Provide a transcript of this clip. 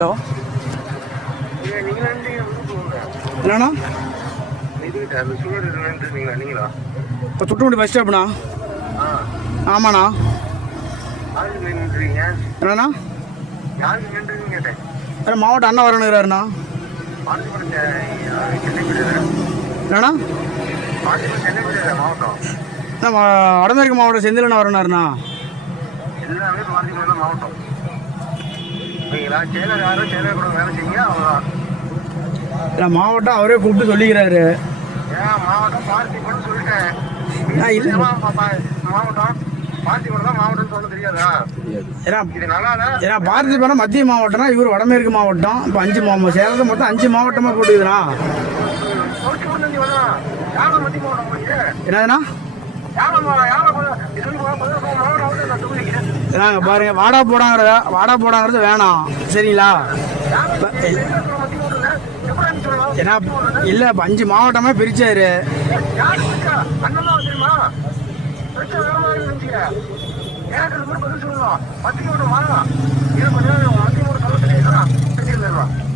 Hello என்னண்ணா இப்போ துட்டுமுடி bus ஸ்டாப்ண்ணா? ஆமாண்ணா. என்னண்ணா மாவட்டம் அண்ணா வரணுங்கிறாருண்ணா. என்னண்ணா வடமேற்கு மாவட்டம் செந்திலண்ணா வரணுண்ணா. மாவட்டம் அவரே கூப்பிட்டு சொல்லிக்கிறாரு. பார்த்திபனா மத்திய மாவட்டம்னா இவர் வடமேற்கு மாவட்டம். இப்போ 5 மாவட்டம் சேலத்தை மொத்தம் 5 மாவட்டமா போட்டுக்குதுண்ணா. என்னதுண்ணா பாருங்க, வாடா போடாங்கிறது வேணாம் சரிங்களா? ஏன்னா இல்லை இப்போ 5 மாவட்டமா பிரிச்சாரு. எனக்கு